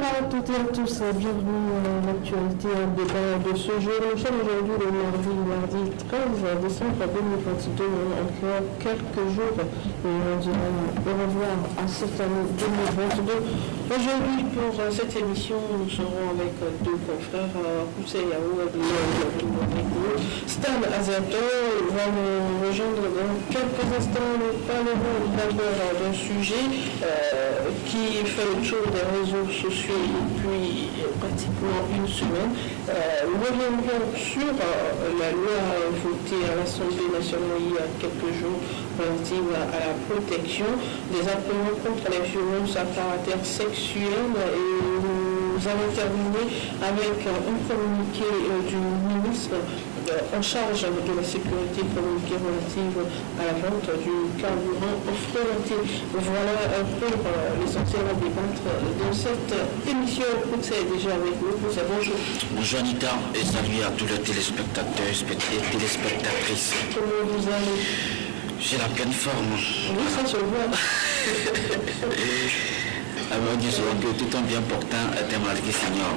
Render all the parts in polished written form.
à toutes et à tous, bienvenue à l'actualité débat de ce jour. Nous sommes aujourd'hui le mardi 13 décembre 2022, encore quelques jours et on dira au revoir à cette année 2022. Aujourd'hui pour cette émission, nous serons avec deux confrères, Poussé Yahou et Stan Azato va nous rejoindre dans quelques instants. Nous parlerons d'abord d'un sujet qui fait le tour des réseaux sociaux depuis pratiquement une semaine. Nous reviendrons sur la loi votée à l'Assemblée nationale il y a quelques jours relative à la protection des apprenants contre les violences à caractère sexuel et nous allons terminer avec un communiqué du ministre en charge de la sécurité communiquée relative à la vente du carburant frelaté. Voilà pour l'essentiel à débattre de cette émission. C'est déjà avec nous. Bonjour. Bonjour Anita et salut à tous les téléspectateurs et téléspectatrices. Comment vous allez? J'ai la pleine forme. Oui, ça se voit. Alors disons que tout en bien portant est un malgré senior.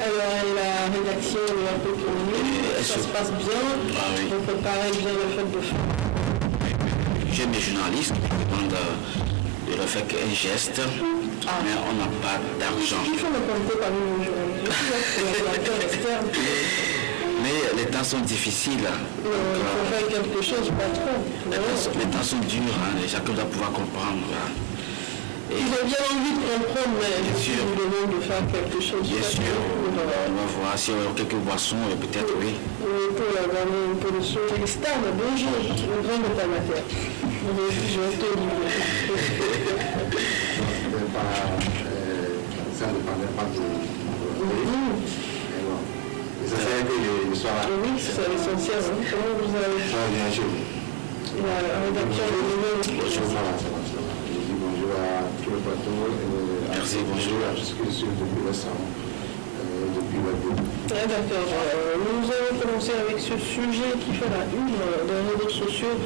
Alors la rédaction est un peu connue, ça se passe bien, vous préparez bien le fait de faire. J'ai mes journalistes qui demandent de leur faire un geste, mais on n'a pas d'argent. Il faut me compter parmi nos journalistes. Mais les temps sont difficiles. Il faut faire quelque chose, pas trop. Les temps sont durs, chacun doit pouvoir comprendre. Ils ont bien envie de comprendre, mais je vous demande de faire quelque chose. Bien sûr, on va voir si on a quelques boissons, peut-être oui. Oui, pour gagner un peu de choses. Stan, bonjour, le grand de ta matière. Je vais te livrer. Ça ne dépendait pas de ça fait que je sois là. Oui, c'est l'essentiel. Comment vous allez? Ça va bien sûr. La rédaction est nouvelle. Bonjour, ça va. Bonjour à tout le plateau. Merci, bonjour. À tout ce que je suis depuis récemment, depuis la début. D'accord. Nous allons commencer avec ce sujet qui fait la une des réseaux sociaux.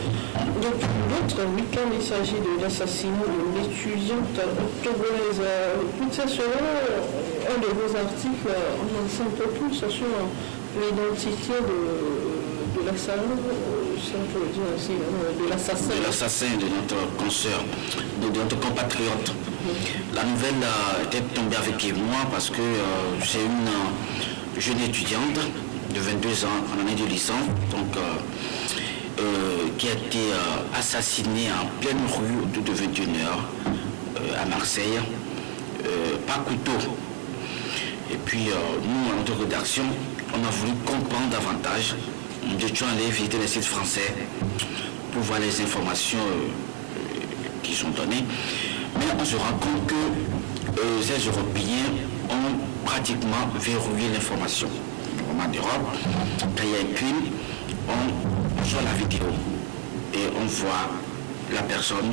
Depuis l'autre week-end, il s'agit de l'assassinat de l'étudiante togolaise. Selon un de vos articles, on en sait un peu plus sur l'identité de l'assassin, si on peut le dire ainsi, de l'assassin. De l'assassin de notre consoeur, de notre compatriote. La nouvelle était tombée avec moi parce que c'est une jeune étudiante de 22 ans en année de licence, donc qui a été assassinée en pleine rue autour de 21h à Marseille, par couteau. Et puis nous, à notre rédaction, on a voulu comprendre davantage. Nous étions allés visiter les sites français pour voir les informations qui sont données. Mais on se rend compte que les Européens ont pratiquement verrouillé l'information. Normalement d'Europe, quand il y a un crime, on voit la vidéo et on voit la personne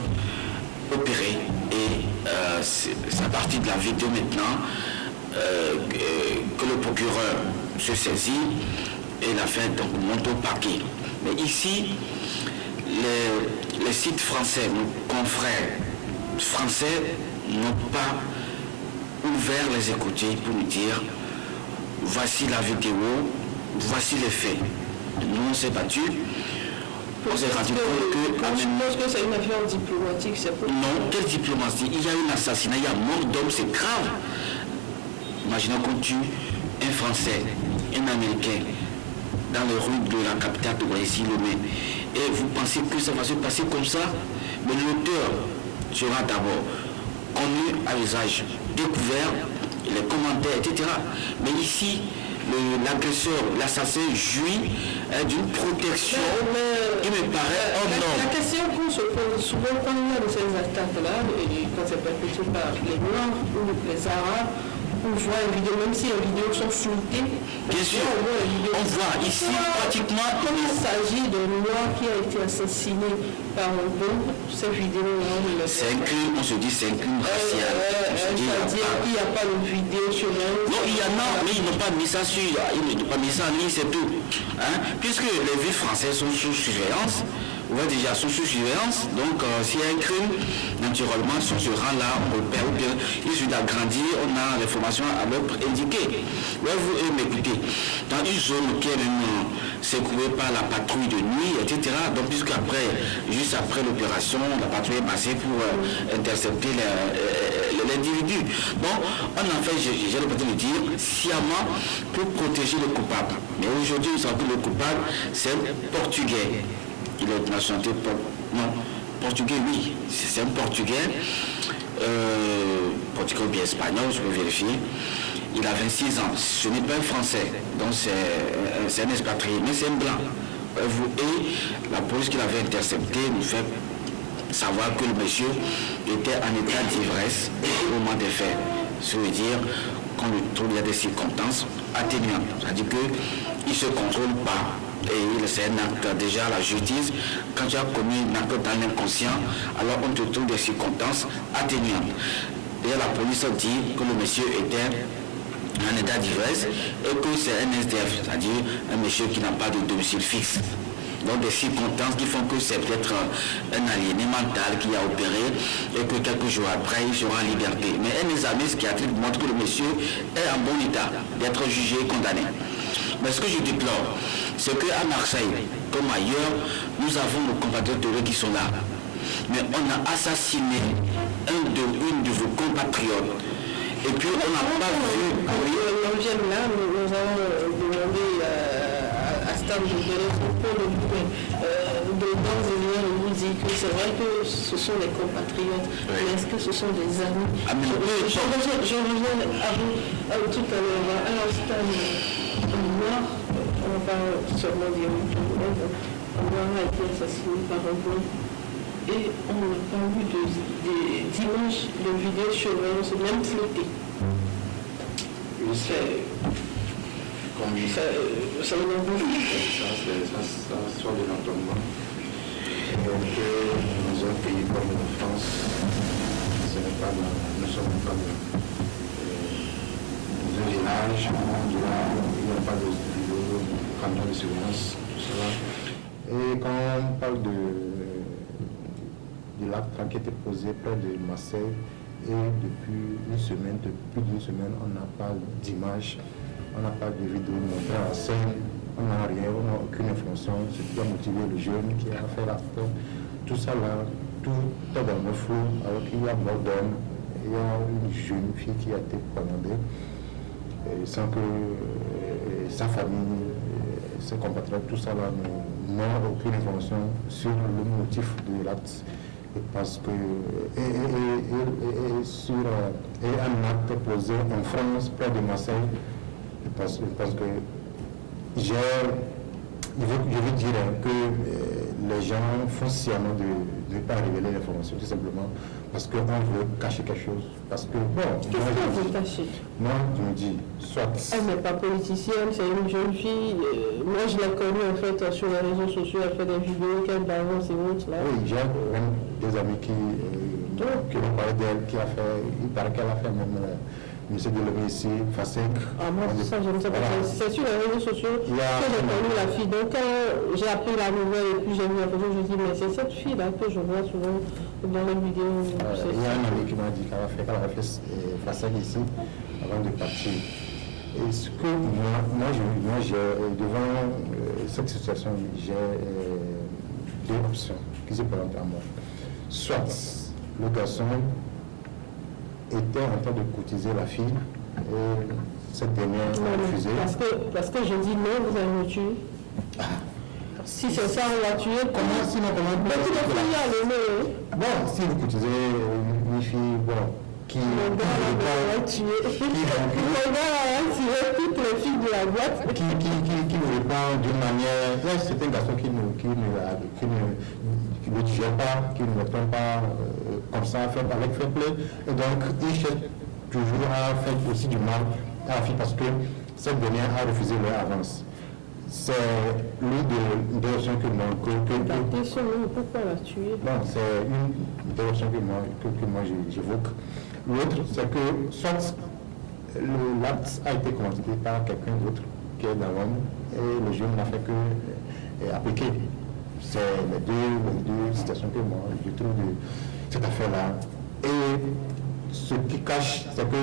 opérée. Et c'est à partir de la vidéo maintenant que le procureur se saisit et l'affaire donc monte au parquet. Mais ici, les sites français, nos confrères français n'ont pas ouvert les écouteurs pour nous dire voici la vidéo, voici les faits. Nous on s'est battus. On s'est rendu compte que... Je pense que c'est une affaire diplomatique, c'est pour... Non, quelle diplomatie? Il y a eu un assassinat, il y a mort d'homme, c'est grave. Imaginons qu'on tue un Français, un Américain, dans les rues de la capitale de Brésil, et vous pensez que ça va se passer comme ça? Mais l'auteur sera d'abord connu à usage, découvert, les commentaires, etc. Mais ici, l'agresseur, l'assassin jouit d'une protection qui me paraît hors norme. La question qu'on se pose souvent quand il y a de ces attaques-là, quand c'est perpétré par les Noirs ou les Arabes, on voit les vidéos, même si les vidéos sont floutées. Bien sûr, on voit ici pratiquement... Comme il s'agit d'un Noir qui a été assassiné par un bombe, ces vidéos-là... C'est un crime, on se dit c'est un crime racial. C'est-à-dire qu'il n'y a pas de vidéo sur le... Non, il y en a, mais ils n'ont pas mis ça ils n'ont pas mis ça en ligne, c'est tout. Puisque les villes françaises sont sous surveillance, on voit déjà sous surveillance. Donc, s'il y a un crime, naturellement, si on se rend là, on repère, ou bien il suffit d'agrandir, on a l'information à l'heure indiquée. Ouais, vous m'écoutez. Dans une zone qui est même secouée par la patrouille de nuit, etc. Donc, puisqu'après, juste après l'opération, la patrouille est passée pour intercepter l'individu. Bon, on a fait, j'ai l'opportunité de dire, sciemment pour protéger le coupable. Mais aujourd'hui, nous savons que le coupable, c'est un Portugais. Il est de nationalité portugais, oui. C'est un Portugais, portugais ou bien espagnol, je peux vérifier. Il a 26 ans. Ce n'est pas un Français, donc c'est un expatrié, mais c'est un blanc. Et la police qui l'avait intercepté nous fait savoir que le monsieur était en état d'ivresse au moment des faits. Ça veut dire qu'on le trouve, il y a des circonstances atténuantes. C'est-à-dire qu'il ne se contrôle pas. Et c'est un acte déjà à la justice. Quand tu as commis un acte dans l'inconscient, alors on te trouve des circonstances atténuantes. Et la police dit que le monsieur était en état d'ivresse et que c'est un SDF, c'est-à-dire un monsieur qui n'a pas de domicile fixe. Donc des circonstances qui font que c'est peut-être un aliéné mental qui a opéré et que quelques jours après il sera en liberté. Mais un examen psychiatrique montre que le monsieur est en bon état d'être jugé et condamné. Mais ce que je déplore, c'est qu'à Marseille, comme ailleurs, nous avons nos compatriotes qui sont là. Mais on a assassiné une de vos compatriotes. Et puis on n'a pas vu... Là, nous avons demandé à Stan de donner son point de vue. On vous dit que c'est vrai que ce sont des compatriotes, mais est-ce que ce sont des amis? Je reviens à vous tout à l'heure. Alors Stan, Noir, on va sûrement dire Noir a été assassiné par un blanc. Et on n'a pas vu d'images, de vidéos surveillance, même flottées. Ça me donne beaucoup. Ça sort de l'entendement. Donc, dans un pays comme la France, nous ne sommes pas dans un village où il n'y a pas de caméra de surveillance, tout cela. Et quand on parle de l'acte qui a été posé près de Marseille, et depuis plus d'une semaine, on n'a pas d'image, on n'a pas de vidéo montrée à la scène, on n'a rien, on n'a aucune information, ce qui a motivé le jeune qui a fait l'acte. Tout ça là, tout est dans le flou, alors qu'il y a mort d'homme, il y a une jeune fille qui a été poignardée, sans que sa famille, ses compatriotes, tout ça là, n'ont aucune information sur le motif de l'acte. Parce que sur un acte posé en France, près de Marseille, parce que je veux dire que les gens font sciemment de ne pas révéler l'information, tout simplement parce qu'on veut cacher quelque chose. Parce que, bon... Qu'est-ce qu'on veut cacher? Moi, je me dis, soit... Elle n'est pas politicienne, c'est une jeune fille. Moi, je l'ai connue, en fait, sur les réseaux sociaux, elle fait des vidéos, qu'elle balance et autres, là. Oui, j'ai même des amis qui m'ont parlé d'elle, il paraît qu'elle a fait même... Monsieur Delomy ici, Fasek. Ah, moi, ça, je ne sais pas. Voilà. C'est sur les réseaux sociaux que j'ai connu la fille. Donc, quand j'ai appris la nouvelle et puis j'ai vu la photo, je me dis, mais c'est cette fille-là que je vois souvent dans les vidéos. Il y a un ami qui m'a dit qu'elle avait fait Fasek ici avant de partir. Et ce que moi devant cette situation, j'ai deux options qui se présentent à moi. Soit le garçon était en train de courtiser la fille et cette dernière a refusé. Parce que je dis non, vous avez tué. Si c'est ça, on l'a tué. Comment sinon bon, si vous courtisez une fille, bon, qui mon gars a tué toutes les filles de la boîte. Qui nous répond d'une manière. Là, c'est un garçon qui ne le tue pas, qui ne répond pas comme ça, avec fair play. Et donc, il cherche toujours à faire aussi du mal à la fille parce que cette dernière a refusé leur avance. C'est l'une des options que moi. Pourquoi la tuer? Non, c'est une des options que moi j'évoque. L'autre, c'est que soit l'acte a été commandité par quelqu'un d'autre qui est dans l'homme et le jeune n'a fait que appliquer C'est les deux citations que moi je trouve de cette affaire-là. Et ce qui cache, c'est que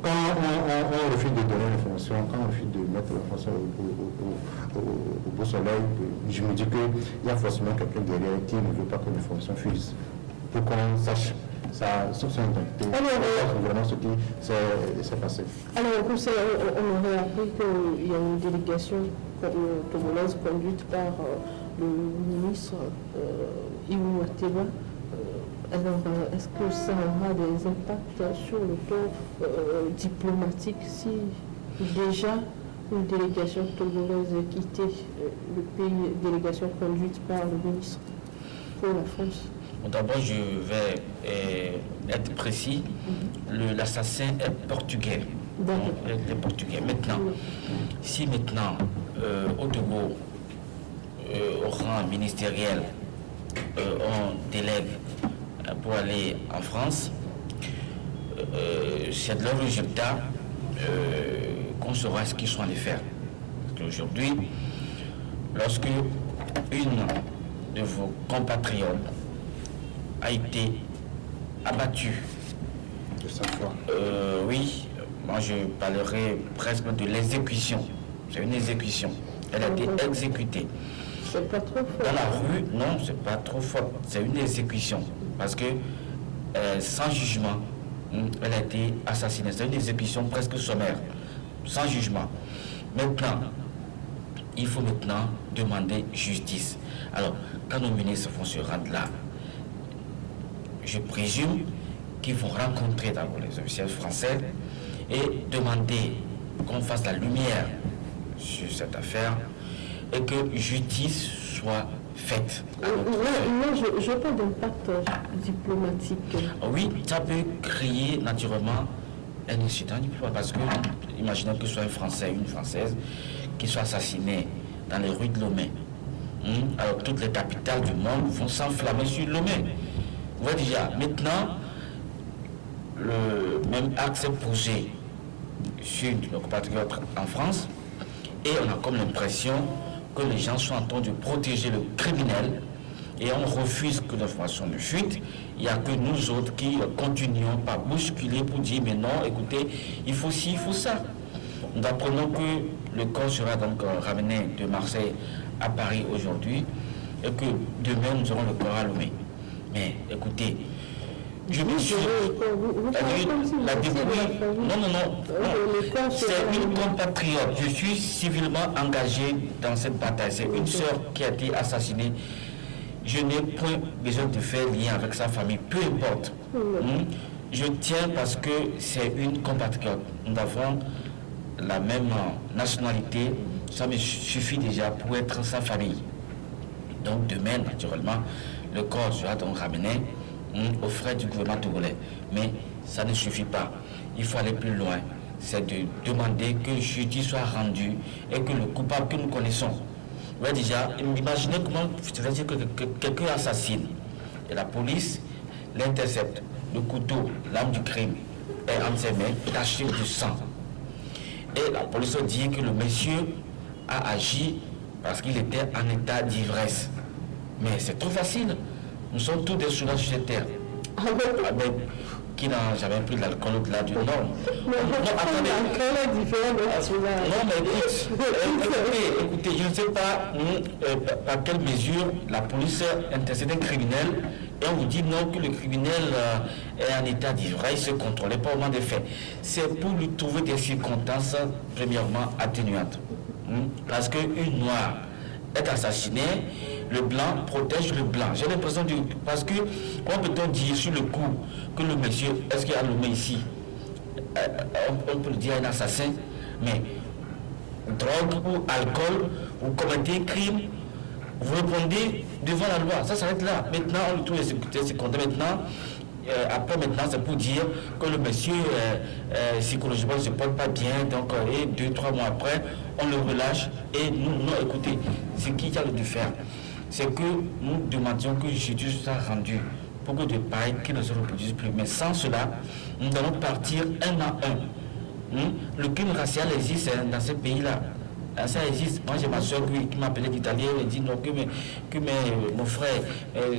quand on refuse de donner l'information, quand on refuse de mettre l'information au beau soleil, je me dis qu'il y a forcément quelqu'un derrière qui ne veut pas que l'information fuse. Pour qu'on sache son identité, vraiment ce qui s'est passé. Alors, on aurait appris qu'il y a une délégation togolaise conduite par le ministre Iwu Ateba. Alors, est-ce que ça aura des impacts sur le plan diplomatique si déjà une délégation togolaise quittait le pays, délégation conduite par le ministre pour la France? D'abord, je vais être précis. L'assassin est portugais. Il est portugais. Maintenant, si maintenant, au Togo, au rang ministériel, on délègue pour aller en France, c'est de leur résultat qu'on saura ce qu'ils sont allés faire. Aujourd'hui, lorsque une de vos compatriotes a été abattue, De sa foi. oui, moi je parlerai presque de l'exécution. C'est une exécution. Elle a été exécutée. C'est pas trop fort. Dans la rue, non, c'est pas trop fort. C'est une exécution. Parce que sans jugement, elle a été assassinée. C'est une exécution presque sommaire, sans jugement. Maintenant, il faut maintenant demander justice. Alors, quand nos ministres vont se rendre là, je présume qu'ils vont rencontrer d'abord les officiels français et demander qu'on fasse la lumière sur cette affaire et que justice soit faite. Là, je parle d'impact diplomatique. Oui, ça peut créer naturellement un incident diplomatique parce que, imaginons que ce soit un Français, une Française qui soit assassiné dans les rues de Lomé. Alors toutes les capitales du monde vont s'enflammer sur Lomé. Vous voyez déjà, maintenant, le même axe est posé sur nos compatriotes en France et on a comme l'impression que les gens sont en train de protéger le criminel et on refuse que l'information ne fuite. Il n'y a que nous autres qui continuons par bousculer pour dire mais non, écoutez, il faut ci, il faut ça. Nous apprenons que le corps sera donc ramené de Marseille à Paris aujourd'hui et que demain nous aurons le corps à Lomé. Mais écoutez, je me suis... La dépouille... Non. C'est une compatriote. Je suis civilement engagé dans cette bataille. C'est une sœur qui a été assassinée. Je n'ai point besoin de faire lien avec sa famille, peu importe. Je tiens parce que c'est une compatriote. Nous avons la même nationalité. Ça me suffit déjà pour être sa famille. Donc demain, naturellement, le corps sera donc ramené aux frais du gouvernement togolais. Mais ça ne suffit pas. Il faut aller plus loin. C'est de demander que justice soit rendue et que le coupable que nous connaissons. Vous voyez déjà, imaginez comment c'est-à-dire que quelqu'un assassine et la police l'intercepte. Le couteau, l'arme du crime est entre ses mains, taché de sang. Et la police dit que le monsieur a agi parce qu'il était en état d'ivresse. Mais c'est trop facile. Nous sommes tous des soldats sur cette terre. Qui n'a jamais pris de l'alcool au-delà du Nord. Non, mais écoutez, je ne sais pas par quelle mesure la police intercède un criminel et on vous dit non que le criminel est en état d'ivresse, se contrôlait pas au moment des faits. C'est pour lui trouver des circonstances premièrement atténuantes. Parce qu'une noire est assassinée, le blanc protège le blanc. J'ai l'impression de... Parce que, comment peut-on dire sur le coup que le monsieur, est-ce qu'il y a le mot ici on peut le dire à un assassin, mais drogue ou alcool, ou commettez un crime, vous répondez devant la loi. Ça s'arrête là. Maintenant, on lui trouve ses comptes. Maintenant, après, c'est pour dire que le monsieur psychologiquement ne se porte pas bien, donc et 2-3 mois après, on le relâche et nous, non, écoutez, ce qu'il y a de faire, c'est que nous demandions que justice soit rendue pour que de pareils qui ne se reproduisent plus. Mais sans cela, nous allons partir un à un. Le crime racial existe dans ces pays-là. Ça existe. Moi, j'ai ma soeur qui m'appelait d'Italien, elle dit non, mon frère,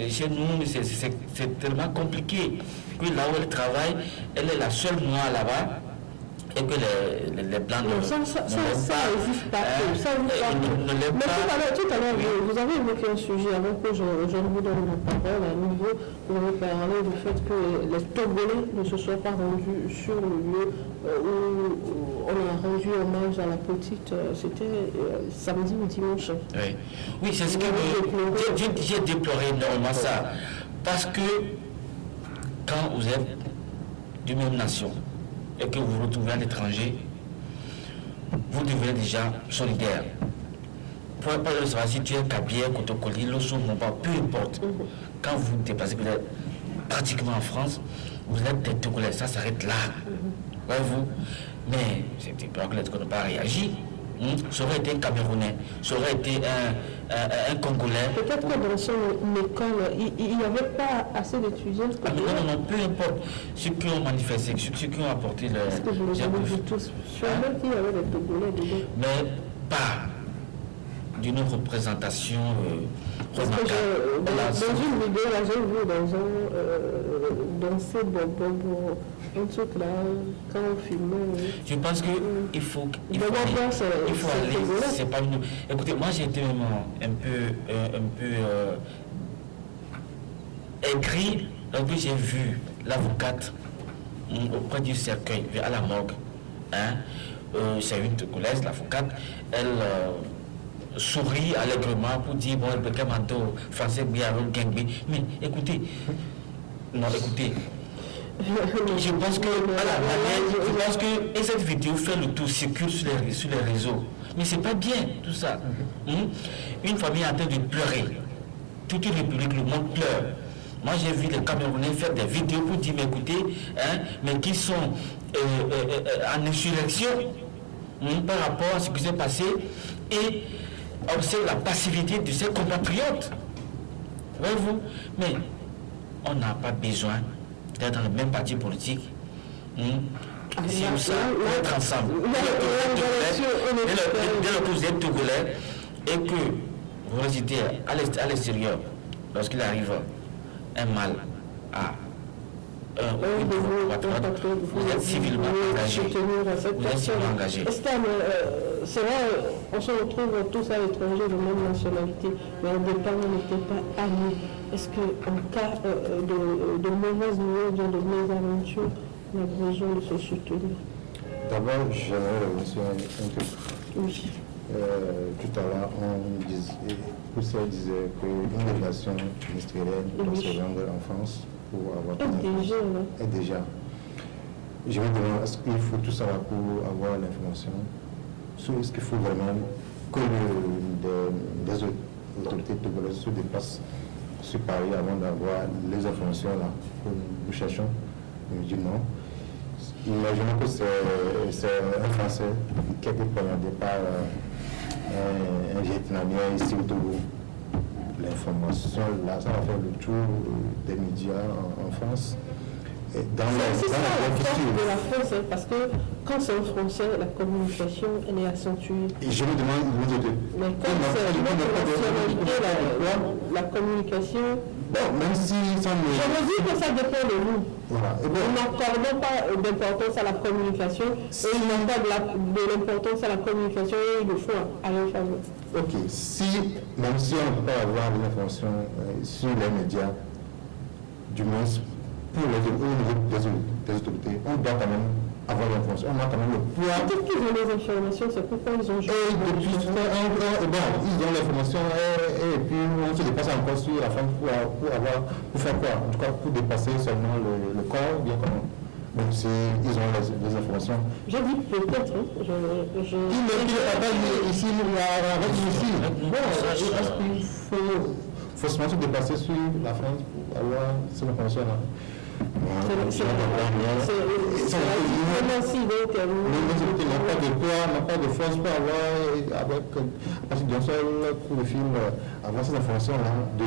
chez nous, c'est tellement compliqué que là où elle travaille, elle est la seule noire là-bas. Et que les blancs non, ça existe pas. Ça existe pas. Mais tout à l'heure, vous avez évoqué un sujet avant que je ne vous donne la parole. À nouveau, vous avez parlé du fait que les Togolais ne se soient pas rendus sur le lieu où on a rendu hommage à la petite. C'était samedi ou dimanche. Oui, c'est ce que j'ai déploré énormément ça. Parce que quand vous êtes d'une même nation, et que vous vous retrouvez à l'étranger, vous devenez déjà solidaire. Pour savoir si tu es Kabier, Kotokoli, Losso, Momba, peu importe. Quand vous déplacez peut-être pratiquement en France, vous êtes des Togolais, ça s'arrête là. Voyez-vous? Mais c'était pas que qu'on n'a pas réagi. Ça aurait été un Camerounais, ça aurait été un Congolais. Peut-être que dans son école, il n'y avait pas assez d'étudiants. Non, peu importe. Ceux qui ont manifesté, ceux qui ont apporté le. Est-ce que vous les avez vus tous? Sûrement qu'il y avait des Togolais dedans. Mais pas d'une représentation remarquable. Dans une vidéo, là, j'ai vu danser un truc là, quand on filmait. Je pense qu'il faut aller. C'est pas une. Écoutez, moi j'ai été même un peu aigri lorsque j'ai vu l'avocate auprès du cercueil à la morgue. C'est une Togolaise, l'avocate. Elle sourit allègrement pour dire bon, le manteau français bien mais écoutez, je pense que et cette vidéo fait le tour, circule sur les réseaux, mais c'est pas bien tout ça. Une famille est en train de pleurer, toute une république, le monde pleure. Moi j'ai vu les Camerounais faire des vidéos pour dire mais écoutez, mais qui sont en insurrection par rapport à ce qui s'est passé et observe la passivité de ses compatriotes. Voyez-vous? Mais on n'a pas besoin d'être dans le même parti politique. Si vous savez, être ensemble. Dès le que vous êtes Togolais et que vous résidez à l'extérieur, lorsqu'il arrive un mal à vous êtes civilement engagé. Vous êtes civilement engagé. C'est vrai, on se retrouve tous à l'étranger de même nationalité, mais au départ, on n'était pas amis. Est-ce qu'en cas de mauvaises nouvelles, de mésaventures, on a besoin de se soutenir? D'abord, j'aimerais revenir sur un truc. Oui. Tout à l'heure, Poussel disait qu'une délégation ministérielle doit se rendre en France pour avoir déjà. Je me demande, est-ce qu'il faut tout savoir pour avoir l'information? Est-ce qu'il faut vraiment que des autorités togolaises se déplacent sur Paris avant d'avoir les informations là que nous cherchons? Je dis non. Imaginons que c'est un Français qui a été poignardé par un Vietnamien ici au Togo. L'information là, ça va faire le tour des médias en France. C'est ça la force de la France, parce que quand c'est un Français, la communication elle est accentuée. Et je me demande, mais quand c'est une autre nationalité, la communication. Bon, même si ça me... Je me dis que ça dépend de nous. Voilà. Nous n'accordons pas d'importance à la communication, et ils n'ont pas de l'importance à la communication, et ils le font à leur faveur. Ok, même si on ne peut pas avoir l'information sur les médias, du moins pour les autorités, on doit quand même avoir l'information, on a quand même le poids. Peut-être qu'ils ont les informations, c'est pourquoi ils ont joué. Et depuis ils ont l'information et puis on se dépasse encore sur la femme pour faire quoi? En tout cas, pour dépasser seulement le corps, bien comment. Donc ils ont les informations. J'ai dit peut-être, Il n'est ici, Bon, je pense qu'il faut se dépasser sur la France pour avoir ces informations-là. C'est n'a pas de poids, n'a pas de force pour avoir, à partir d'un seul coup de film, avoir ces informations-là de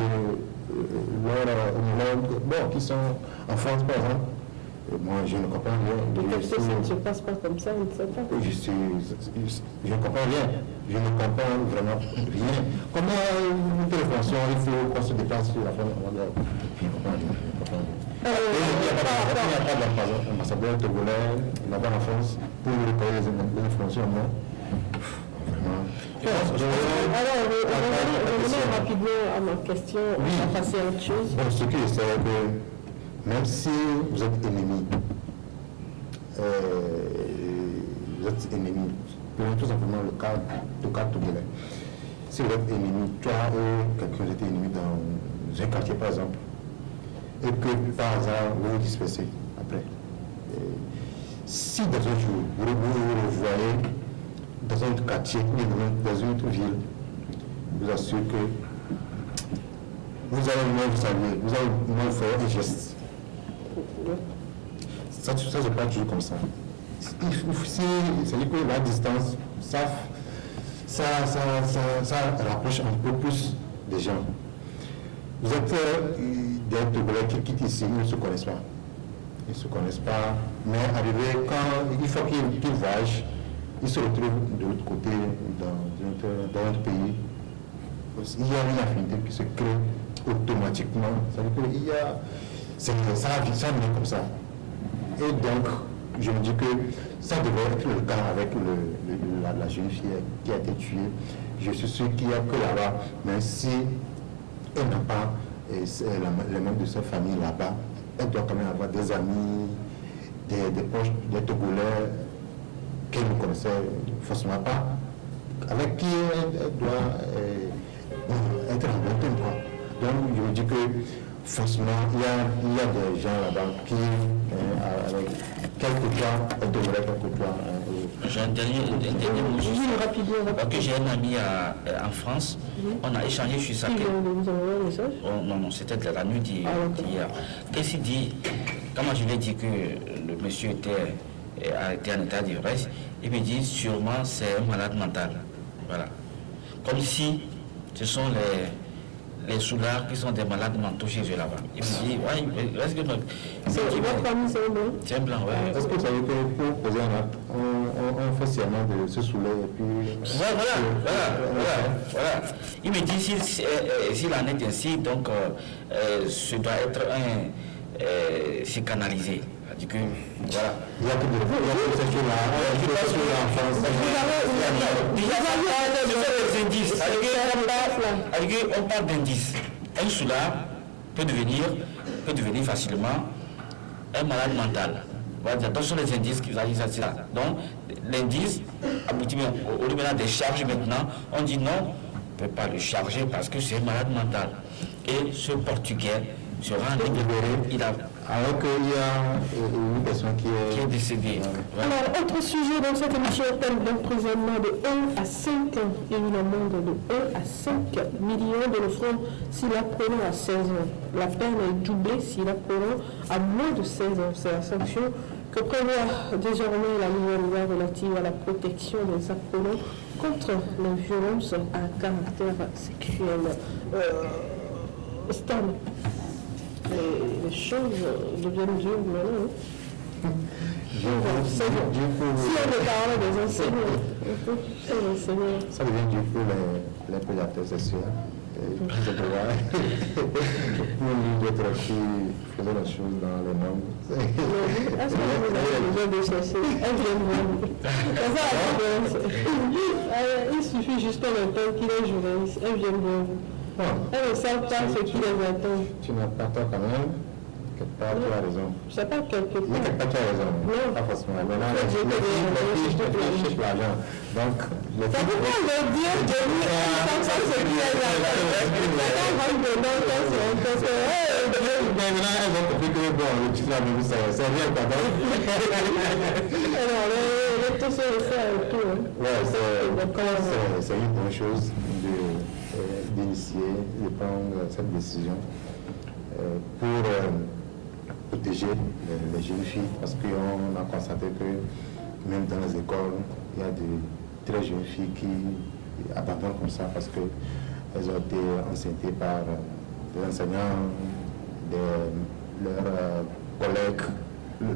leurs homologues qui sont en France, par exemple. Moi, je ne comprends rien. Peut-être que ça ne se passe pas comme ça, on ne sait pas. Je ne comprends rien. Je ne comprends vraiment rien. Comment une telle fonction, il faut qu'on se déplace sur la forme. Je ne comprends rien. Il n'y a pas d'ambassadeur togolais là-bas en France pour reconnaître les fonctions, non? Vraiment. Alors, revenons rapidement à ma question, on va passer à autre chose. Bon, ce qui est, c'est que même si vous êtes ennemi, prenons tout simplement le cas togolais. Si vous êtes ennemi, toi et quelqu'un était ennemi dans un quartier par exemple, et que par hasard vous vous dispersez après. Si dans un jour vous vous revoyez dans un autre quartier, dans une autre ville, je vous assure que vous allez vous saluer, vous allez vous faire un geste. Ça se passe toujours comme ça. C'est-à-dire que la distance, ça rapproche un peu plus des gens. Vous êtes des Togolais qui quittent ici, ils ne se connaissent pas. Ils ne se connaissent pas, mais arrivé quand il faut qu'ils voyagent, ils se retrouvent de l'autre côté, dans notre pays. Il y a une affinité qui se crée automatiquement. C'est-à-dire qu'il y a. Ça vient comme ça. Et donc, je me dis que ça devrait être le cas avec la jeune fille qui a été tuée. Je suis sûr qu'il n'y a que là-bas, mais si elle n'a pas les membres de sa famille là-bas, elle doit quand même avoir des amis, des proches, des Togolais qu'elle ne connaissait forcément pas, avec qui elle doit être en bon terme, quoi. Donc, je me dis que forcément, il y a des gens là-bas qui, avec quelques temps, elles devraient quelques temps. J'ai un dernier mot juste. Parce que j'ai un ami en France, on a échangé sur ça. Vous envoyé un message? Non, c'était de la nuit d'hier. Qu'est-ce qu'il dit? Quand moi je lui ai dit que le monsieur a été en état d'ivresse, il me dit sûrement c'est un malade mental. Voilà. Comme si ce sont les soulards qui sont des malades mentaux chez eux là-bas. Il me dit, ouais, est-ce que votre famille, c'est un blanc? C'est un blanc, ouais. Est-ce que vous savez que pour poser un acte, on fait seulement de se saouler et puis. Voilà. Il me dit s'il en est ainsi, donc ce doit être c'est canalisé. Du coup, voilà. Il y a que ces choses-là. En France. Des indices. On parle d'indices. Un soulard peut devenir facilement un malade mental. Voilà, donc ce sont les indices qui agissent à cela. Donc, l'indice aboutit au lieu des charges maintenant, on dit non, on ne peut pas le charger parce que c'est un malade mental. Et ce Portugais sera libéré. Alors qu'il y a une personne qui est décédée. Alors, autre sujet dans cette émission, thème d'emprisonnement de 1 à 5 ans et une amende de 1 à 5 millions de francs si l'apprenant à 16 ans. La peine est doublée si l'apprenant a moins de 16 ans. C'est la sanction que prévoit désormais la nouvelle loi relative à la protection des apprenants contre les violences à caractère sexuel. Stan, les choses deviennent dures maintenant. Si on me parle des enseignants, ça devient dur pour les prédateurs sexuels. Pour nous autres qui faisons la chose dans les normes. Est-ce que vous avez besoin de chercher? Elle vient de vous. Il suffit juste qu'on entende qu'il est journaliste. Elle vient de vous. Elles ne savent pas ce qui les attend. Tu n'as pas tort quand même. Quelque part, tu as raison. Je ne sais pas quelque part. Mais quelque part, tu as raison. Non. Pas forcément. Maintenant, les filles cherchent l'argent. Donc, les filles. C'est pourquoi le Dieu de lui, comme ça, ce qui les attend. Mais maintenant, elles ont compris que bon, le titre de vous, c'est rien, pardon. Alors, le tout se fait un tour. Ouais, c'est une bonne chose d'initier, de prendre cette décision pour protéger les jeunes filles, parce qu'on a constaté que même dans les écoles, il y a de très jeunes filles qui abandonnent comme ça parce qu'elles ont été enceintes par des enseignants, leurs collègues,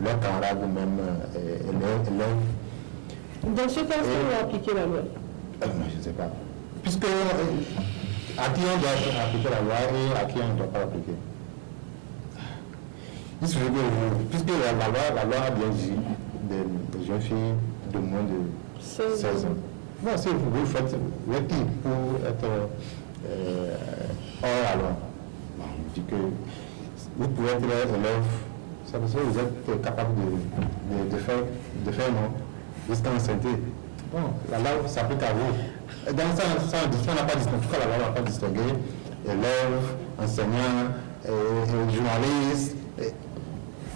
leurs camarades ou même élèves. Dans ce cas, est-ce qu'on va appliquer la loi? Moi, je ne sais pas. Puisque à qui on doit appliquer la loi et à qui on ne doit pas l'appliquer. Puisque la loi a bien dit des jeunes filles de moins de 16 ans. Bon, si vous faites, vous êtes qui pour être hors la loi? Bon, je dis que vous pouvez être élève, ça veut dire que vous êtes capable de faire non, jusqu'à enceinte. Bon, la loi s'applique à vous. Dans ça, on n'a pas distingué, en tout cas la loi n'a pas distingué élèves, enseignants, journalistes.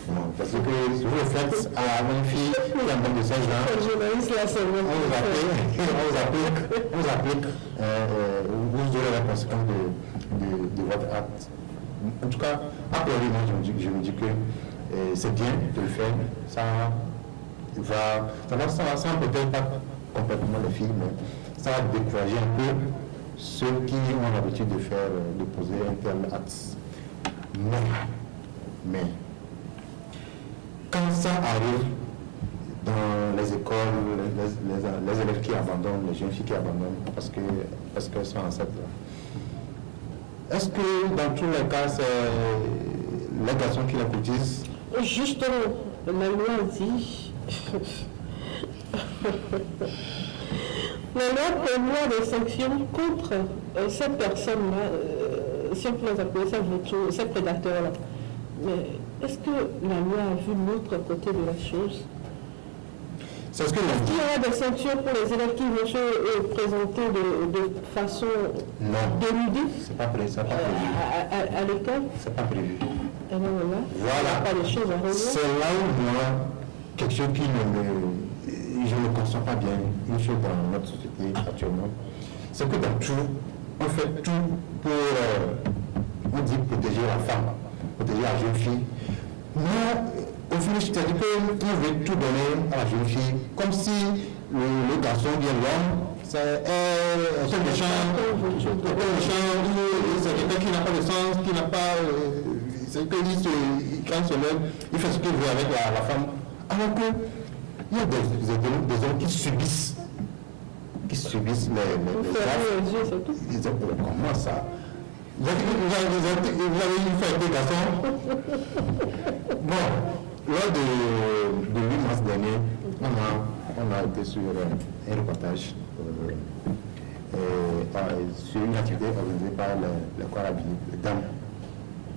Non, parce que si vous le faites à une fille qui a moins de 16 ans, on vous applique, vous aurez la conséquence de votre acte. En tout cas, a priori, moi, je me dis que c'est bien de le faire. Ça peut-être pas complètement les filles, mais ça va décourager un peu ceux qui ont l'habitude de poser un tel acte. Mais quand ça arrive dans les écoles, les élèves qui abandonnent, les jeunes filles qui abandonnent parce qu'elles sont enceintes, est-ce que dans tous les cas, c'est les garçons qui les cotisent? Justement, la loi dit... La loi prévoit des sanctions contre ces personnes-là, si on peut les appeler ça, ces prédateurs-là. Mais est-ce que la loi a vu l'autre côté de la chose? Est-ce qu'il y aura des sanctions pour les élèves qui vont se présenter de façon dénudée? C'est pas prévu. À l'école? C'est pas prévu. Et bien voilà. Pas les choses à revoir. C'est là où moi, quelque chose qui je ne conçois pas bien, une chose dans notre société actuellement, c'est que dans tout, on fait tout pour, on dit protéger la femme, protéger la jeune fille. Mais au final, c'est-à-dire qu'on veut tout donner à la jeune fille, comme si le garçon vient l'homme, c'est méchant, c'est quelqu'un qui n'a pas de sens, qui n'a pas... c'est que quand il se lève, il fait ce qu'il veut avec la femme. Alors que il y a des hommes qui subissent les comment ça? Vous avez une fois été garçon? Bon, lors de 8 mars dernier, on a été sur un reportage sur une activité organisée par les corps habillés, les dames,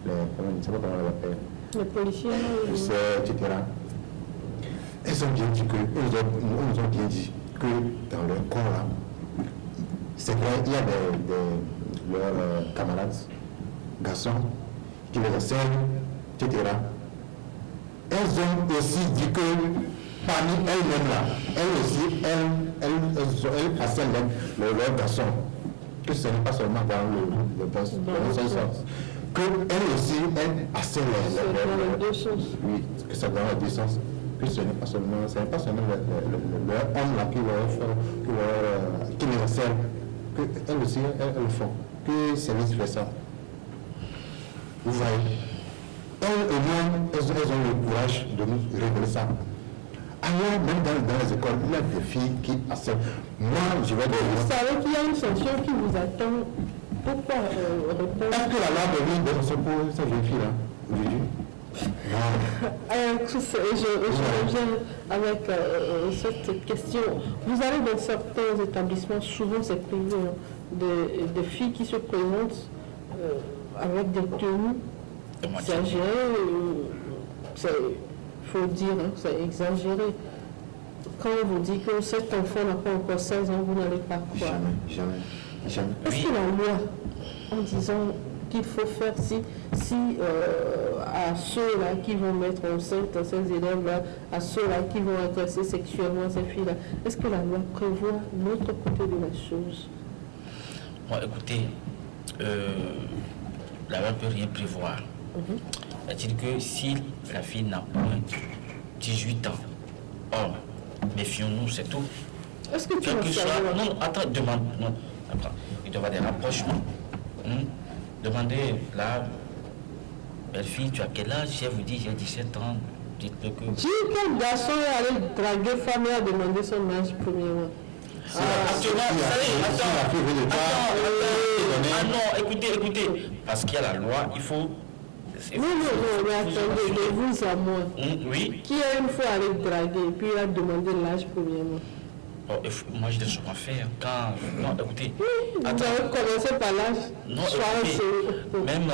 je ne sais pas comment on les appelle. Les policiers, etc. Elles ont bien dit nous ont bien dit que dans leur corps là, c'est vrai, il y a leurs camarades, garçons, qui les harcèlent, etc. Elles ont aussi dit que parmi elles-mêmes là, elles aussi, elles harcèlent leurs garçons. Que ce n'est pas seulement dans le seul sens. Que elles aussi, elles harcèlent les deux sens. Oui, que c'est dans les deux sens. Que ce n'est pas seulement leur homme là qui les harcèle, que elles aussi, elles le font. Que c'est vice ça. Vous voyez, elles au moins, elles ont le courage de nous révéler ça. Alors, même dans les écoles, il y a des filles qui harcèlent. Moi, je vais dire... Vous savez qu'il y a une sanction qui vous attend. Pourquoi répondre? Est-ce que la loi devient des sanctions pour ces jeunes filles-là, aujourd'hui? Je reviens avec cette question. Vous avez dans certains établissements, souvent c'est privé, des filles qui se présentent avec des tenues exagérées. Il faut dire, c'est exagéré. Quand on vous dit que cet enfant n'a pas encore 16 ans, vous n'allez pas croire. Jamais. Est-ce que la loi, en disant qu'il faut faire à ceux-là qui vont mettre enceinte ces élèves-là, à ceux-là qui vont agresser sexuellement ces filles-là, est-ce que la loi prévoit l'autre côté de la chose? Bon, écoutez, la loi ne peut rien prévoir. C'est-à-dire que si la fille n'a pas 18 ans, méfions-nous, c'est tout. Est-ce que tu Quel que soit... Non, attends, demande. Non, attends. Il doit y avoir des rapprochements. Demandez, là, belle fille, tu as quel âge? Si elle vous dit, j'ai 17 ans, dites-le que... Si quel garçon est allé draguer femme et a demandé son âge premièrement. Actuellement, vous savez, attends, non, écoutez, parce qu'il y a la loi, il faut... Non, mais attendez, de vous à moi. Oui. Qui est une fois allé draguer et puis il a demandé l'âge premièrement. Oh, moi, je ne sais pas faire. Quand... Non, écoutez. Vous avez commencé par l'âge. Non, écoutez, même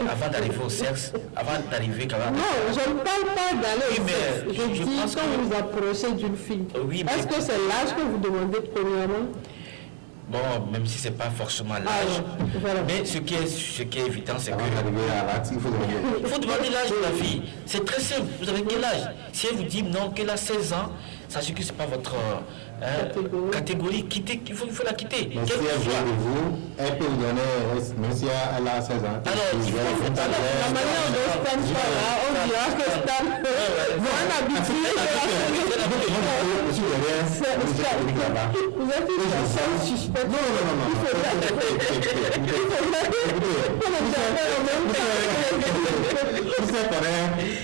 avant d'arriver au sexe, avant d'arriver quand même... Non, je ne parle pas d'aller Oui, au mais sexe. Je dis quand vous approchez d'une fille. Oui, mais... Est-ce que c'est l'âge que vous demandez premièrement? Bon, même si ce n'est pas forcément l'âge. Voilà. Mais ce qui est évident, c'est que... Avant d'arriver à l'acte, il faut demander. Il faut demander l'âge de la fille. C'est très simple. Vous avez quel âge? Si elle vous dit non, qu'elle a 16 ans, sachez que ce n'est pas votre catégorie. Quittez, il faut la quitter. Mais si elle veut de vous, elle peut vous donner, même si elle a 16 ans. Alors, il faut... La manière dont Stan parle là, on dira que Stan voit un habitué de la vous êtes une personne suspecte. Non. Il faudrait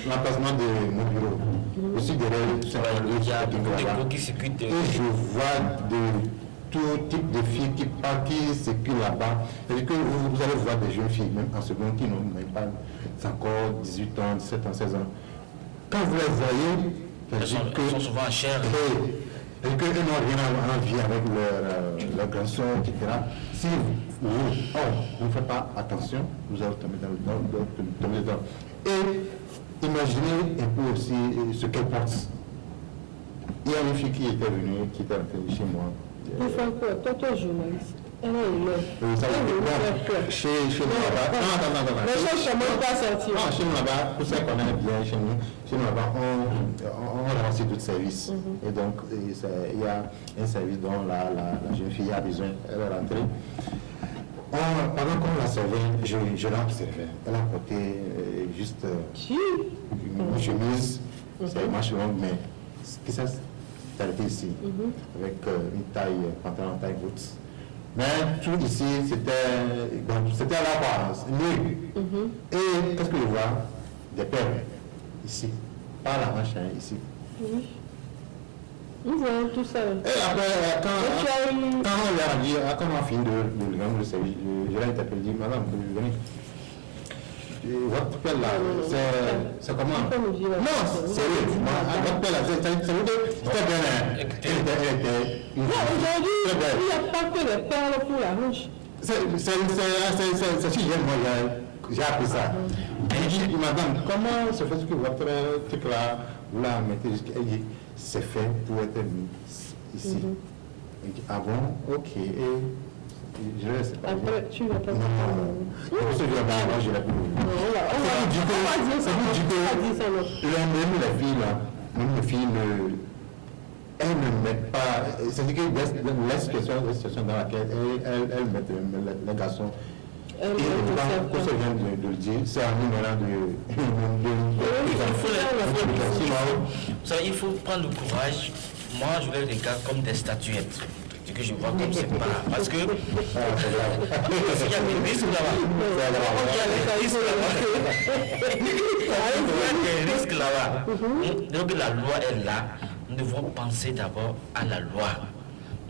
l'emplacement de mon bureau. Je suis derrière Il y a beaucoup de gros qui circulent. et je vois de tout type de filles qui circulent là-bas. C'est-à-dire que vous allez voir des jeunes filles, même en seconde, qui n'ont même pas encore 18 ans, 17 ans, 16 ans. Quand vous les voyez, Elles sont souvent chères. et qu'ils n'ont rien à envier avec leur garçon, etc. Si vous ne faites pas attention, vous allez tomber dedans. Et imaginez un peu aussi ce qu'elle pense. Il y a une fille qui était venue, qui était rentrée chez moi. Pour faire quoi? Toi, journaliste. Elle est là. Chez nous là-bas. Non. Les choses ne commencent pas à sortir. Non, chez nous là-bas, pour ça qu'on est bien chez nous là-bas, on lance d'autres services. Et donc, il y a un service dont la jeune fille a besoin, elle est rentrée. Pendant qu'on la servait, je l'observais. Elle a porté juste une chemise, c'est manche longue, mais qui s'est arrêté ici, avec une taille, pantalon taille haute. Mais tout ici, c'était à la base, nu. Et qu'est-ce que je vois? Des perles, ici. Pas la manche, ici. Oui. Nous voyons tout ça. Et après, quand on lui a dit, quand on a fini de rendre le service, je l'ai interpellé, je dis, madame, vous venez. Votre pelle là, c'est comment? Non, c'est lui. Votre pelle là, c'est vous deux. C'était bien. Non, aujourd'hui, il n'y a pas que des perles pour la hanche. C'est si j'aime, moi, j'ai appris ça. Il dit, madame, comment se fait-il que votre truc là, vous la mettez jusqu'à... Elle dit, c'est fait pour être mis ici. Il dit, ah bon, ok. Je ne sais pas. Après, tu vas pas... Non. Parce que je l'ai plus. Même les filles là, même les filles elles ne mettent pas, c'est-à-dire que la situation dans laquelle elles mettent les garçons, et comme ça vient de le dire, c'est à nous maintenant il faut prendre le courage. Moi, je les regarde comme des statuettes. Ce que je vois comme c'est pas. Parce que il y a des risques là-bas. Il y a des risques là-bas. Donc la loi est là. Nous devons penser d'abord à la loi.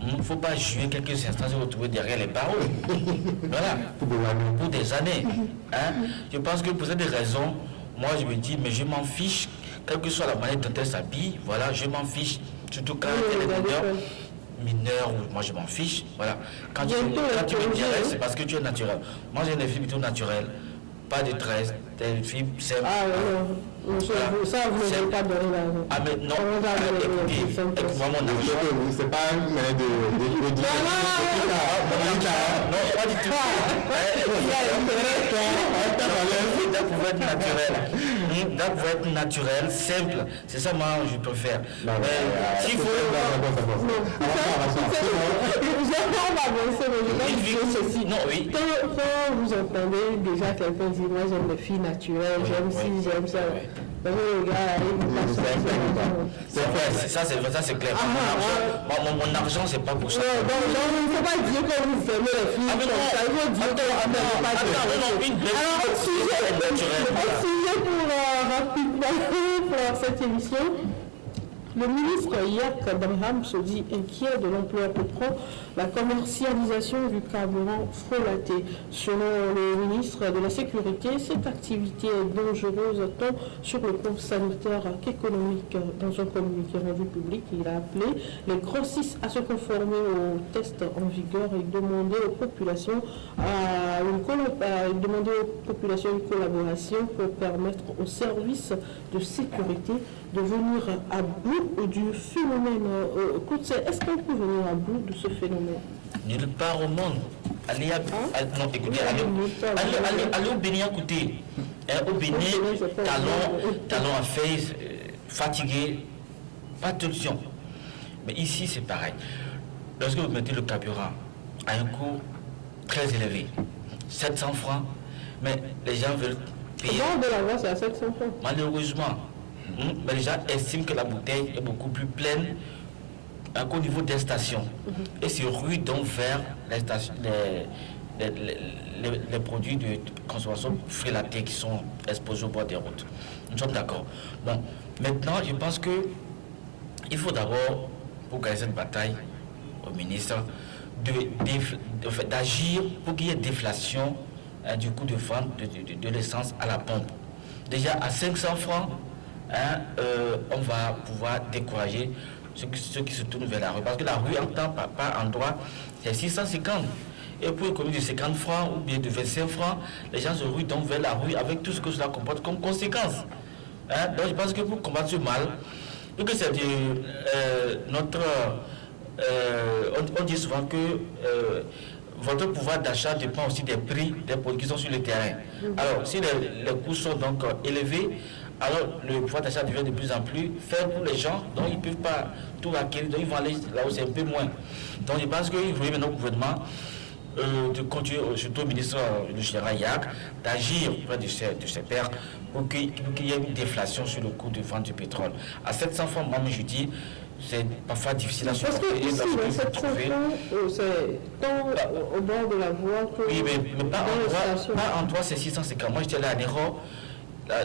Il ne faut pas jouer quelques instants et se retrouver derrière les barreaux. Voilà. Pour des années. Je pense que pour cette raison, moi je me dis, mais je m'en fiche, quelle que soit la manière dont elle s'habille, voilà, je m'en fiche. Surtout quand elle est mineure, moi je m'en fiche. Voilà. Quand tu me dirais, c'est parce que tu es naturel. Moi j'ai des filles plutôt naturelles, pas de tresse, des filles simples. Ah non. Ça, vous ne pouvez pas donner l'argent. Ah mais non, écoutez, moi mon argent... C'est pas une manière de dire... Non, pas du tout. Ça pouvait être naturel. Ça pouvait être naturel, simple. C'est ça, moi, je préfère. S'il faut... Non, oui. Quand vous entendez déjà quelqu'un dire, moi j'aime les filles naturelles, j'aime ci, j'aime ça. Le gars, c'est vrai, ça c'est clair. Mon argent, c'est pas pour ça. Donc, il ne faut pas dire que vous aimez les filles comme ça. Il faut dire que vous n'aimez pas de sujet pour rapidement cette émission. Le ministre Yak Abraham se dit inquiet de l'ampleur que prend la commercialisation du carburant frelaté. Selon le ministre de la Sécurité, cette activité est dangereuse tant sur le plan sanitaire qu'économique. Dans un communiqué rendu public, il a appelé les grossistes à se conformer aux tests en vigueur et demander aux populations une collaboration pour permettre aux services de sécurité de venir à bout du phénomène. Est-ce qu'on peut venir à bout de ce phénomène? Nulle part au monde. Allez au Bénin, écoutez. Au Bénin, talons à face, fatigué, pas de solution. Mais ici, c'est pareil. Lorsque vous mettez le carburant à un coût très élevé, 700 francs, mais les gens veulent payer. Au bord de la voie, c'est à 700 francs. Malheureusement, mais les gens estiment que la bouteille est beaucoup plus pleine qu'au niveau des stations. Et se ruent donc vers les stations, les produits de consommation frélatés qui sont exposés au bord des routes. Nous sommes d'accord. Bon, maintenant, je pense que il faut d'abord, pour gagner cette bataille, au ministre, d'agir pour qu'il y ait déflation du coût de vente de l'essence à la pompe. Déjà à 500 francs, on va pouvoir décourager ceux qui se tournent vers la rue. Parce que la rue, en temps, par endroit, c'est 650. Et pour une commune de 50 francs ou bien de 25 francs, les gens se ruent donc vers la rue avec tout ce que cela comporte comme conséquence. Donc je pense que pour combattre ce mal, que c'est notre... on dit souvent que votre pouvoir d'achat dépend aussi des prix des produits qui sont sur le terrain. Alors, si les coûts sont donc élevés, alors le pouvoir d'achat devient de plus en plus faible pour les gens, donc ils ne peuvent pas tout acquérir, donc ils vont aller là où c'est un peu moins. Donc je pense qu'il faut maintenant au gouvernement de continuer, surtout au ministre du général Yak, d'agir auprès de ses pairs pour qu'il y ait une déflation sur le coût de vente du pétrole. À 700 francs, moi je dis, c'est parfois difficile à supporter. Parce que ici, 700 francs, c'est tant au bord de la voie que oui, mais pas en droit, c'est 650. Moi j'étais là à Néro.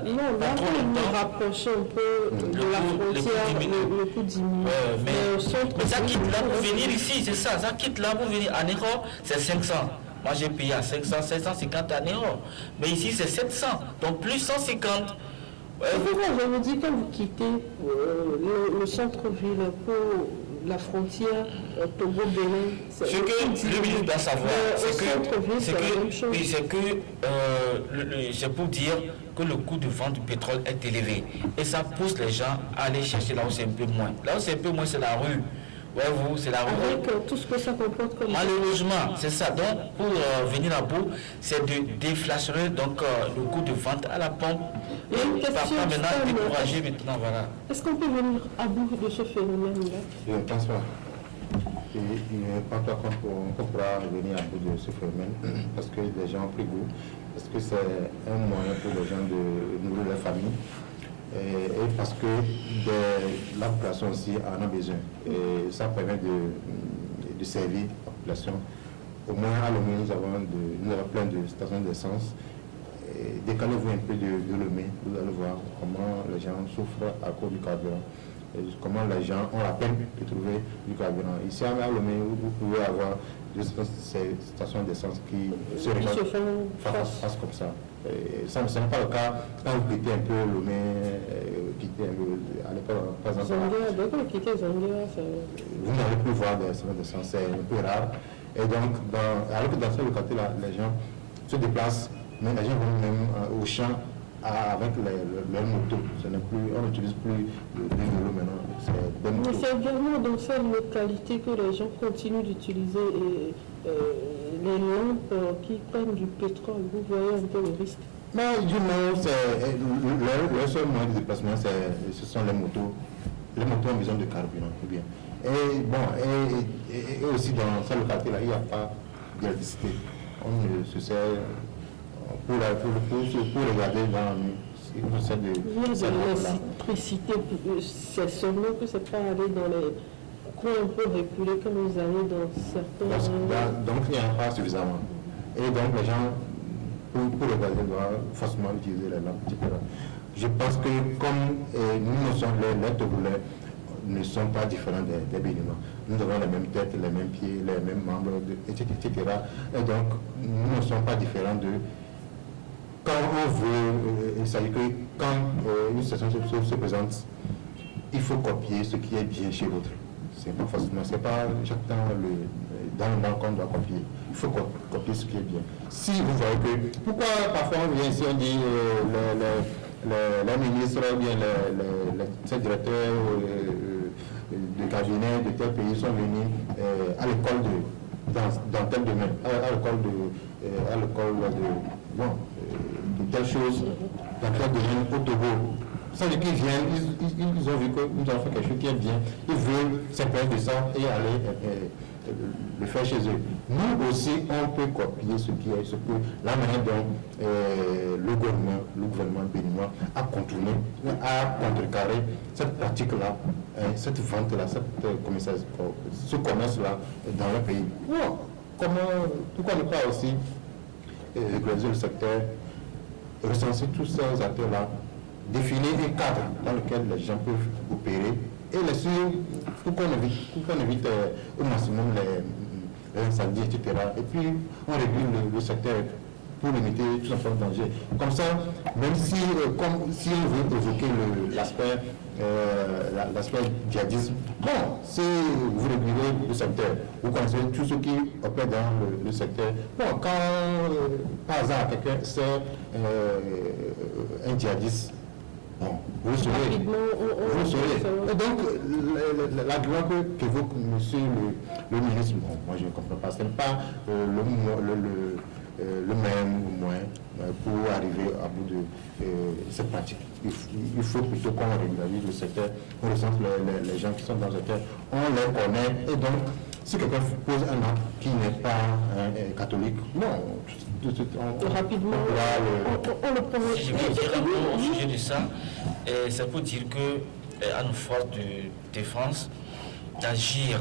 Non, là, on nous rapproche un peu de la frontière, le coût diminue. Mais ça quitte là pour venir ici, c'est ça. Ça quitte là pour venir à Néro, c'est 500. Moi j'ai payé à 500, 750 à Néro. Mais ici c'est 700, donc plus 150. Je vous dis, quand vous quittez le centre-ville pour la frontière Togo-Bénin, ce que le ministre doit savoir, c'est pour dire que le coût de vente du pétrole est élevé. Et ça pousse les gens à aller chercher là où c'est un peu moins. Là où c'est un peu moins, c'est la rue. Ouais, c'est la rue. Avec tout ce que ça comporte comme... Malheureusement, c'est ça. Donc, pour venir à bout, c'est de déflationner donc, le coût de vente à la pompe. Et une question maintenant décourager maintenant, voilà. Est-ce qu'on peut venir à bout de ce phénomène-là? Je ne pense pas. Je ne pense pas qu'on pourra venir à bout de ce phénomène parce que les gens ont pris goût, parce que c'est un moyen pour les gens de nourrir leur famille. Et parce que la population aussi en a besoin. Et ça permet de servir la population. Au moins à Lomé, nous avons plein de stations d'essence. Décalez-vous un peu de Lomé, vous allez voir comment les gens souffrent à cause du carburant. Et comment les gens ont la peine de trouver du carburant. Ici à Lomé, vous pouvez avoir ces stations d'essence qui se répandent face comme ça. Ça n'est pas le cas quand vous quittez un peu Lomé, quittez un peu à l'époque, par exemple. Vous n'allez plus voir des stations d'essence, c'est un peu rare. Et donc, alors que dans cette localité-là, les gens se déplacent, mais les gens vont même au champ avec leur moto. On n'utilise plus le vélo maintenant. Mais c'est également dans cette localité que les gens continuent d'utiliser les lampes qui prennent du pétrole. Vous voyez un peu le risque. Non, le seul moyen de déplacement, ce sont les motos. Les motos ont besoin de carburant. Bien. Et aussi dans cette localité-là, il n'y a pas d'électricité. On se sert pour regarder dans la nuit. Il y a de l'électricité, c'est seulement que c'est pas aller dans les coins un peu reculés comme vous allez dans certains... Donc il n'y en a pas suffisamment. Et donc les gens, pour regarder, doivent forcément utiliser les lampes, etc. je pense que comme nous sommes les Togolais ne sont pas différents des Béninois. Nous avons les mêmes têtes, les mêmes pieds, les mêmes membres, etc. Et donc, nous ne sommes pas différents de... Quand on veut, il s'agit que quand une situation se présente, il faut copier ce qui est bien chez l'autre. C'est pas forcément, c'est pas chaque temps dans le monde qu'on doit copier. Il faut copier ce qui est bien. Si vous voyez que... Pourquoi parfois on vient ici, on dit les ministres ou bien les directeurs de cabinet de tel pays sont venus à l'école dans tel domaine, à l'école de telle chose, dans tel domaine au Togo. Ça veut dire qu'ils viennent, ils ont vu que nous avons fait quelque chose qui est bien, ils veulent s'imprégner de ça et aller le faire chez eux. Nous aussi, on peut copier ce que la manière dont le gouvernement béninois a contourné, a contrecarré cette pratique-là, cette vente-là, ce commerce-là dans le pays. Bon, pourquoi ne pas aussi régulariser le secteur, recenser tous ces acteurs-là, définir un cadre dans lequel les gens peuvent opérer et laisser, pour qu'on évite au maximum les incendies, etc. Et puis, on régule le secteur pour limiter tout simplement le danger. Comme ça, même si on veut évoquer l'aspect djihadisme, bon, si vous régulez le secteur, vous connaissez tous ceux qui opèrent dans le secteur. Bon, quand par hasard quelqu'un sait un djihadiste, bon, vous saurez. Et donc, l'argument qu'évoque monsieur le ministre, bon, moi je ne comprends pas, ce n'est pas le même ou moins pour arriver à bout de cette pratique. Il faut plutôt qu'on régularise le secteur, on recense les gens qui sont dans le secteur, on les connaît, et donc, si quelqu'un pose un acte qui n'est pas catholique, non, rapidement, on le prend. Si je peux dire un peu au sujet de ça, ça peut dire que à nos forces de défense d'agir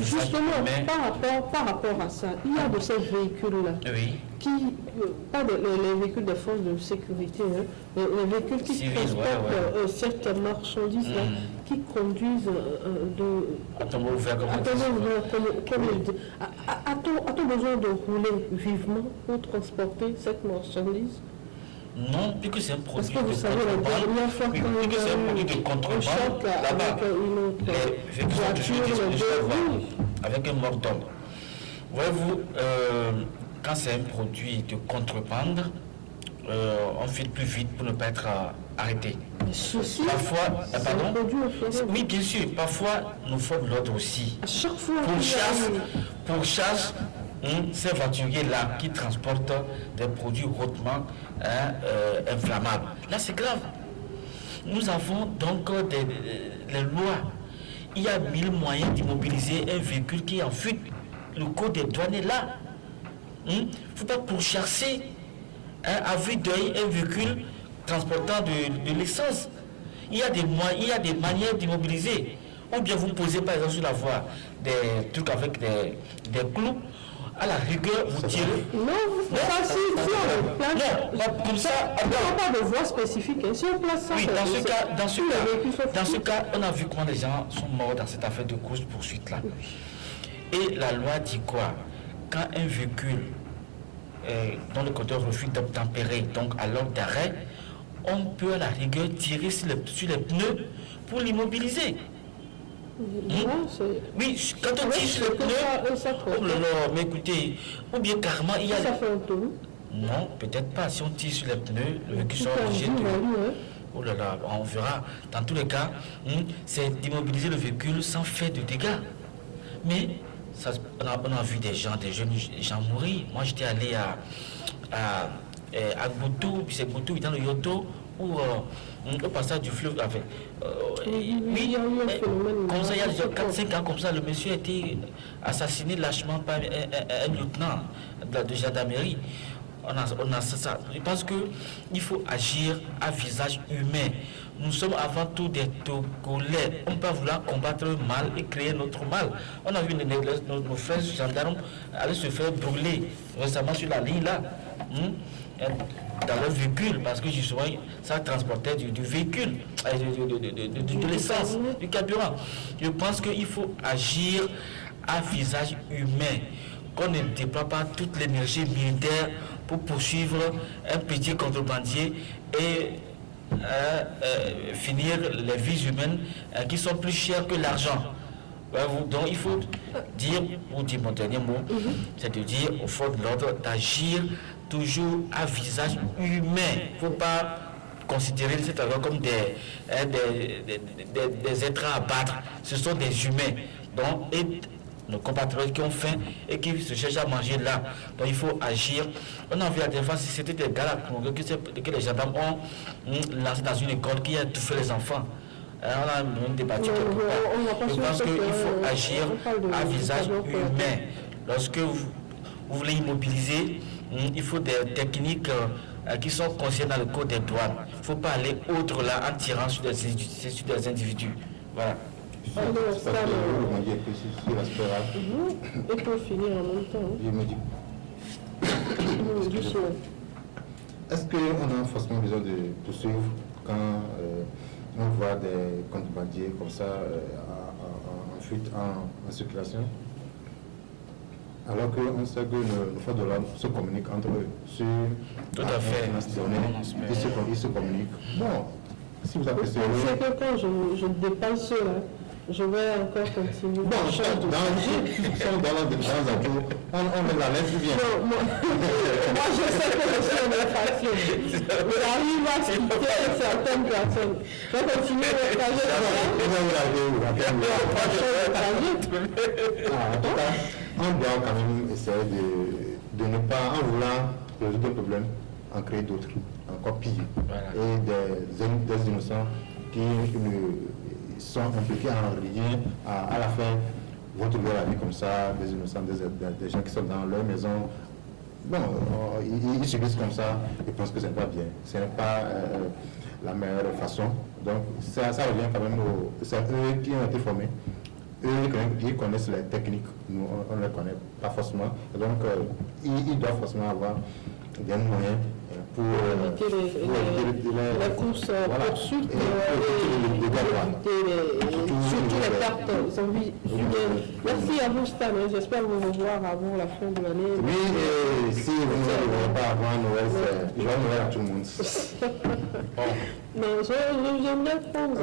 justement par rapport à ça, il y a de ces véhicules-là pas les véhicules des forces de sécurité, les véhicules qui transportent cette marchandise-là, qui conduisent à tombeau ouvert, a-t-on besoin de rouler vivement pour transporter cette marchandise? Non, puisque c'est un produit de contrebande. Puisque c'est un produit de contrebande, là-bas, les véhicules avec un mort d'homme. Voyez-vous, quand c'est un produit de contrebande, on fait plus vite pour ne pas être arrêté. Parfois, oui, bien sûr, parfois nous forces de l'ordre aussi. À chaque fois pour chasse, ces voituriers-là qui transportent des produits hautement inflammables. Là, c'est grave. Nous avons donc les lois. Il y a 1000 moyens d'immobiliser un véhicule qui est en fuite. Le code des douanes est là. Il ne faut pas pourchasser à vue d'œil un véhicule transportant de l'essence. Il y a des manières d'immobiliser. Ou bien vous posez par exemple sur la voie des trucs avec des clous. À la rigueur, vous tirez. Non, comme ça. On n'a pas de voie spécifique. Si on place ça, oui, dans ce cas, on a vu comment les gens sont morts dans cette affaire de course-poursuite là. Et la loi dit quoi? Quand un véhicule dont le conducteur refuse d'obtempérer, donc à l'ordre d'arrêt, on peut à la rigueur tirer sur les pneus pour l'immobiliser. Oui, quand on tire sur les pneus, mais écoutez, ou bien carrément il y a... Ça fait un tour. Non, peut-être pas. Si on tire sur les pneus, le véhicule sera obligé de... Oh là là, on verra. Dans tous les cas, c'est d'immobiliser le véhicule sans faire de dégâts. Mais ça, on a vu des jeunes gens mourir. Moi, j'étais allé à Goutou, puis c'est Goutou, dans le Yoto, où au passage du fleuve, comme ça, il y a 4-5 ans comme ça, le monsieur a été assassiné lâchement par un lieutenant de gendarmerie. On a ça. Je pense qu'il faut agir à visage humain. Nous sommes avant tout des Togolais. On ne peut pas vouloir combattre le mal et créer notre mal. On a vu nos frères gendarmes aller se faire brûler récemment sur la ligne là. dans leur véhicule, parce que justement, ça transportait du véhicule, de l'essence, du carburant. Je pense qu'il faut agir à visage humain, qu'on ne déploie pas toute l'énergie militaire pour poursuivre un petit contrebandier et finir les vies humaines qui sont plus chères que l'argent. Donc il faut dire, pour dire mon dernier mot, c'est de dire aux forces de l'ordre d'agir toujours à visage humain. Il ne faut pas considérer ces travailleurs comme des êtres à abattre. Ce sont des humains. Donc, et nos compatriotes qui ont faim et qui se cherchent à manger là. Donc il faut agir. On a vu la dernière fois, si c'était des gars que les gendarmes ont lancé dans une école qui a étouffé les enfants. On a même débattu quelque part. Je pense qu'il faut agir à visage humain. Lorsque vous voulez immobiliser, il faut des techniques qui sont consignées dans le code des douanes. Il ne faut pas aller autre là en tirant sur des individus. Voilà. Alors, ça, Et pour finir en même temps. Je me dis. Est-ce qu'on a forcément besoin de poursuivre quand on voit des contrebandiers comme ça en fuite, en circulation? Alors qu'on sait que nos forces de l'ordre se communiquent entre eux sur tout à fait. Ils se communiquent. Bon, si vous appréciez. C'est que quand je dépasse cela, je vais encore continuer. Bon, on met la lettre bien. Non, moi, je sais que je suis en infraction. J'arrive à citer certaines personnes. Je vais continuer le trajet. En tout cas, on doit quand même essayer de ne pas, en voulant résoudre le problème, en créer d'autres, encore pire. Voilà. Et des innocents qui sont impliqués en rien, à la fin, vont trouver la vie comme ça, des innocents, des gens qui sont dans leur maison. Bon, ils subissent comme ça, ils pensent que ce n'est pas bien. Ce n'est pas la meilleure façon. Donc, ça revient quand même c'est eux qui ont été formés. Eux, ils connaissent les techniques, nous, on ne les connaît pas forcément. Et donc, ils doivent forcément avoir des moyens pour éviter les courses poursuites surtout les cartes humaines. Merci à vous, Stan. J'espère vous revoir avant la fin de l'année. Oui, et si vous ne me revoyez pas avant Noël, je vais Noël à tout le monde. Non, j'aimerais prendre la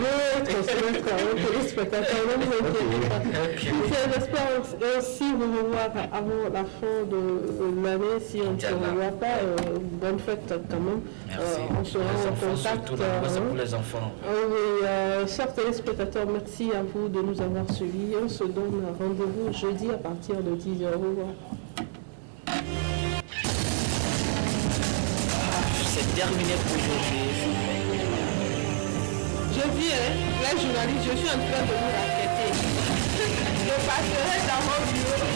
vôtre, c'est les spectateurs, ne vous inquiétez pas. J'espère aussi vous revoir avant la fin de l'année, si on ne se revoit pas, bonne fête quand même. Merci. On sera en contact. C'est pour les enfants. Chers téléspectateurs, merci à vous de nous avoir suivis. On se donne rendez-vous jeudi à partir de 10h. Au revoir. C'est terminé pour aujourd'hui. Je viens, la journaliste, je suis en train de vous raqueter. Je passerai dans mon bureau.